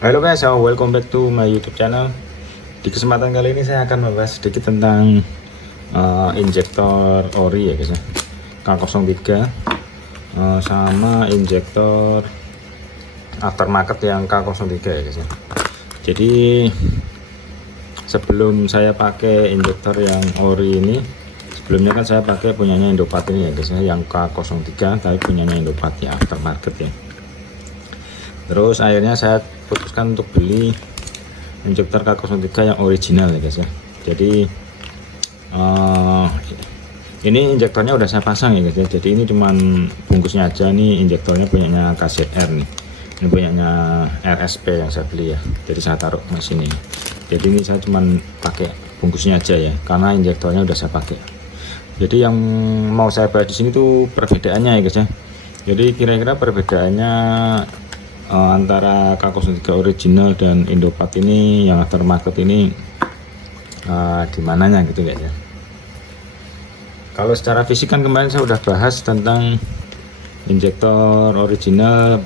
Halo guys, so welcome back to my YouTube channel. Di kesempatan kali ini saya akan membahas sedikit tentang injektor ori ya guys ya, K03 sama injektor aftermarket yang K03 ya guys ya. Jadi sebelum saya pakai injektor yang ori ini, sebelumnya kan saya pakai punyanya Indopat ini ya guys ya, yang K03 tapi punyanya Indopat ya, aftermarket ya. Terus akhirnya saya putuskan untuk beli injektor K03 yang original ya guys ya. Jadi ini injektornya udah saya pasang ya guys ya. Jadi ini cuman bungkusnya aja nih, injektornya punyanya KZR nih. Ini punyanya RSP yang saya beli ya. Jadi saya taruh di sini. Jadi ini saya cuman pakai bungkusnya aja ya, karena injektornya udah saya pakai. Jadi yang mau saya bahas di sini tuh perbedaannya ya guys ya. Jadi kira-kira perbedaannya antara K03 original dan Indopat ini yang aftermarket ini di mananya gitu guys ya. Kalau secara fisik kan kemarin saya udah bahas tentang injektor original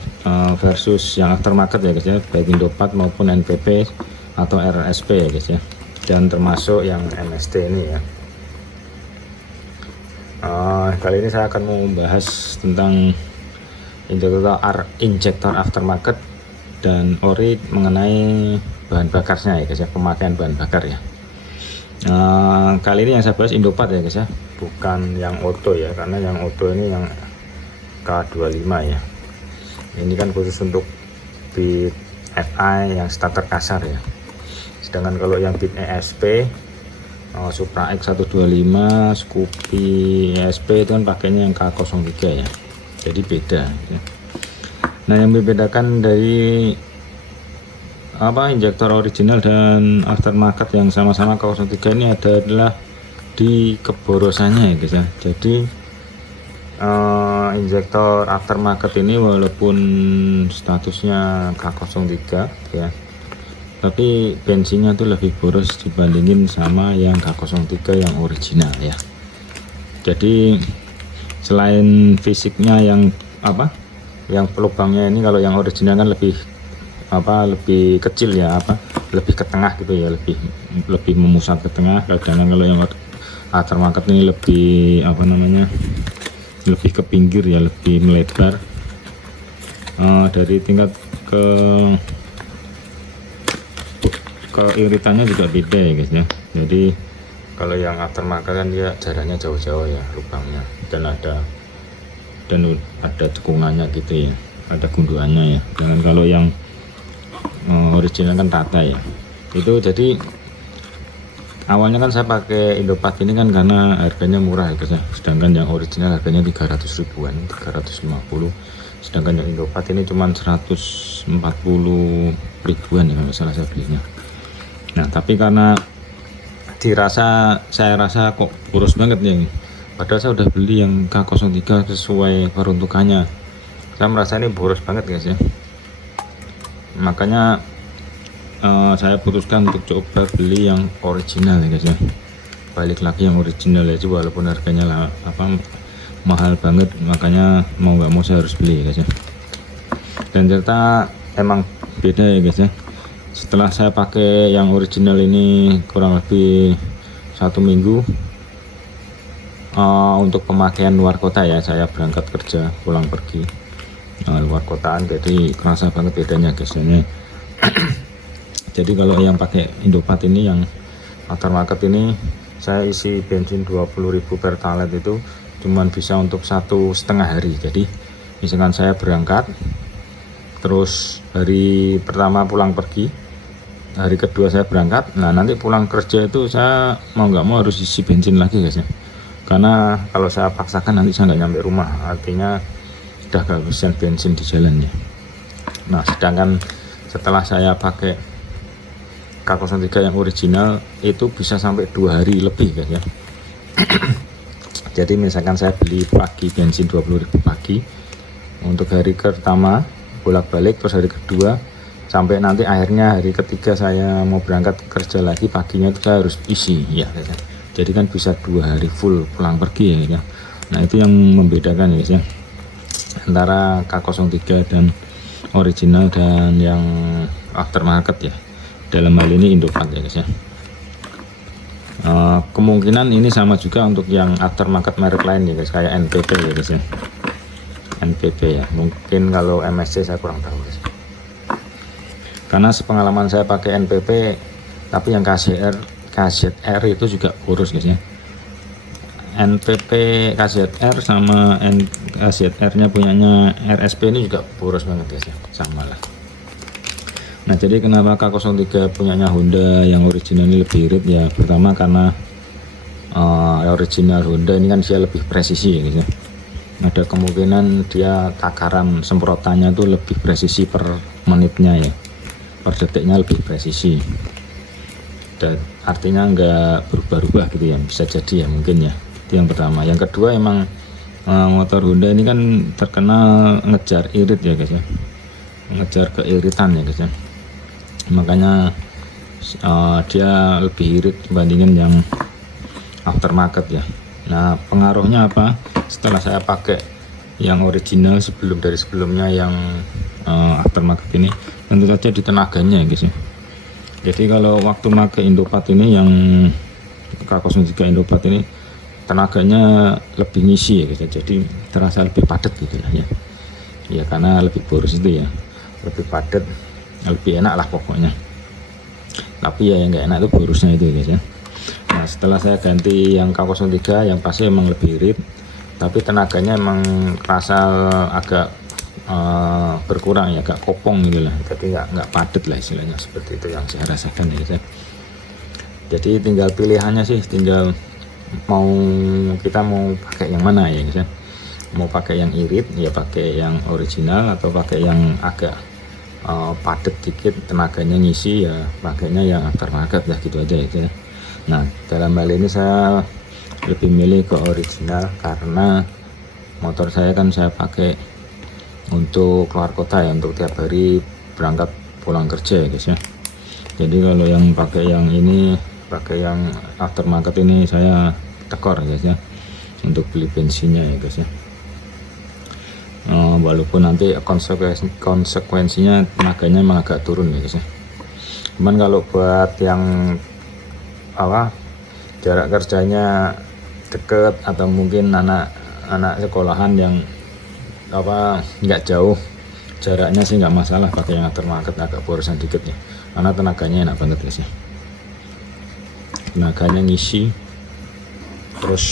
versus yang aftermarket ya guys ya, baik Indopat maupun NPP atau RSP ya guys ya, dan termasuk yang MST ini ya. Kali ini saya akan membahas tentang injektor aftermarket dan ori mengenai bahan bakarnya ya guys ya, pemakaian bahan bakar ya. Kali ini yang saya bahas Indopat ya guys ya, bukan yang Auto ya, karena yang Auto ini yang K25 ya. Ini kan khusus untuk bit FI yang starter kasar ya. Sedangkan kalau yang bit ESP, Supra X125, Scoopy ESP itu kan pakainya yang K03 ya. Jadi beda ya. Nah, yang membedakan dari injektor original dan aftermarket yang sama-sama K03 ini adalah di keborosannya ya guys ya. Jadi injektor aftermarket ini walaupun statusnya K03 ya, tapi bensinnya tuh lebih boros dibandingin sama yang K03 yang original ya. Jadi selain fisiknya yang yang pelubangnya ini, kalau yang original kan lebih kecil ya, lebih ke tengah gitu ya, lebih memusat ke tengah. Sedangkan kalau yang aftermarket ini lebih lebih ke pinggir ya, lebih melebar. Dari tingkat keiritannya juga beda ya guys ya. Jadi kalau yang aftermarket kan dia jaraknya jauh-jauh ya lubangnya, dan ada cekungannya gitu ya, ada gunduannya ya. Jangan kalau yang original kan rata ya. Itu jadi awalnya kan saya pakai Indopat ini kan karena harganya murah ya guys ya. Sedangkan yang original harganya 300 ribuan, 350. Sedangkan yang Indopat ini cuma 140 ribuan ya kalau salah saya belinya. Nah, tapi karena saya rasa kok boros banget nih, padahal saya udah beli yang K03 sesuai peruntukannya. Saya merasa ini boros banget guys ya. Makanya saya putuskan untuk coba beli yang original ya guys ya. Balik lagi yang original ya, walaupun harganya mahal banget, makanya mau nggak mau saya harus beli ya guys ya. Dan ternyata emang beda ya guys ya. Setelah saya pakai yang original ini kurang lebih 1 minggu untuk pemakaian luar kota ya, saya berangkat kerja pulang pergi luar kotaan, jadi kerasa banget bedanya guys ini. Jadi kalau yang pakai Indopat ini yang aftermarket ini, saya isi bensin 20.000 pertalite itu cuman bisa untuk 1,5 hari. Jadi misalkan saya berangkat, terus hari pertama pulang pergi, hari kedua saya berangkat, nah nanti pulang kerja itu saya mau nggak mau harus isi bensin lagi guys ya. Karena kalau saya paksakan nanti saya nggak nyampe rumah, artinya udah kehabisan bensin di jalan ya. Nah, sedangkan setelah saya pakai K03 yang original itu bisa sampai 2 hari lebih guys ya. Jadi misalkan saya beli pagi bensin 20.000 pagi, untuk hari pertama bolak-balik, terus hari kedua sampai nanti akhirnya hari ketiga saya mau berangkat kerja lagi, paginya itu saya harus isi ya guys ya. Jadi kan bisa 2 hari full pulang pergi ya. Nah, itu yang membedakan ya guys ya, antara K03 dan original dan yang aftermarket ya. Dalam hal ini Indopart ya guys ya. Kemungkinan ini sama juga untuk yang aftermarket merek lain ya guys, kayak NPP ya guys ya. NPP ya, mungkin kalau MSC saya kurang tahu guys. Karena sepengalaman saya pakai NPP, tapi yang KZR itu juga boros guys ya. NPP KZR sama KZR nya punyanya RSP ini juga boros banget guys ya, sama lah. Nah, jadi kenapa K03 punyanya Honda yang original ini lebih irit ya? Pertama karena original Honda ini kan dia lebih presisi ya guys ya. Ada kemungkinan dia takaran semprotannya itu lebih presisi per menitnya ya, per detiknya lebih presisi. Dan artinya nggak berubah-ubah gitu ya, bisa jadi ya mungkin ya. Itu yang pertama. Yang kedua, emang motor Honda ini kan terkenal ngejar irit ya guys ya, ngejar keiritan ya guys ya. Makanya dia lebih irit dibandingin yang aftermarket ya. Nah, pengaruhnya apa? Setelah saya pakai yang original dari sebelumnya yang aftermarket ini, tentu saja di tenaganya ya guys ya. Jadi kalau waktu pakai Indopart ini, yang K03 Indopart ini, tenaganya lebih ngisi ya guys ya. Jadi terasa lebih padat gitu lah ya. Ya karena lebih boros itu ya, lebih padat, lebih enak lah pokoknya. Tapi ya yang nggak enak itu borosnya itu guys ya. Nah, setelah saya ganti yang K03 yang pasti emang lebih irit, tapi tenaganya emang kerasa agak berkurang ya, agak kopong gitu lah. Jadi nggak padat lah istilahnya, seperti itu yang saya rasakan ya guys ya. Jadi tinggal pilihannya sih, tinggal kita mau pakai yang mana ya guys ya. Mau pakai yang irit ya pakai yang original, atau pakai yang agak padat dikit tenaganya ngisi ya pakainya yang aftermarket ya, gitu aja ya. Nah, dalam hal ini saya lebih milih ke original karena motor saya kan saya pakai untuk keluar kota ya, untuk tiap hari berangkat pulang kerja ya guys ya. Jadi kalau yang pakai yang ini, pakai yang aftermarket ini, saya tekor ya guys ya untuk beli bensinnya ya guys ya. Walaupun nanti konsekuensinya tenaganya emang agak turun ya guys ya. Cuman kalau buat yang jarak kerjanya deket, atau mungkin anak sekolahan yang nggak jauh jaraknya sih nggak masalah pakai yang aftermarket, agak borosan dikit ya, karena tenaganya enak banget guys ya. Tenaganya ngisi, terus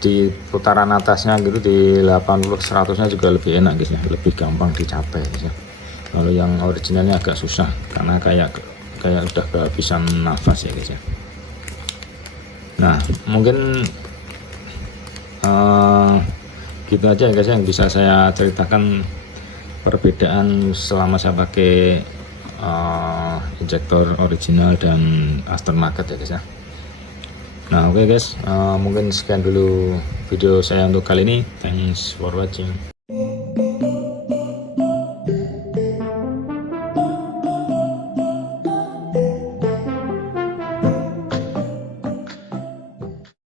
di putaran atasnya gitu di 80-100 nya juga lebih enak guys ya, lebih gampang dicapai guys ya. Kalau yang originalnya agak susah karena kayak udah kehabisan nafas ya guys ya. Nah, mungkin gitu aja guys yang bisa saya ceritakan perbedaan selama saya pakai injektor original dan aftermarket ya guys ya. Nah, oke guys, mungkin sekian dulu video saya untuk kali ini. Thanks for watching.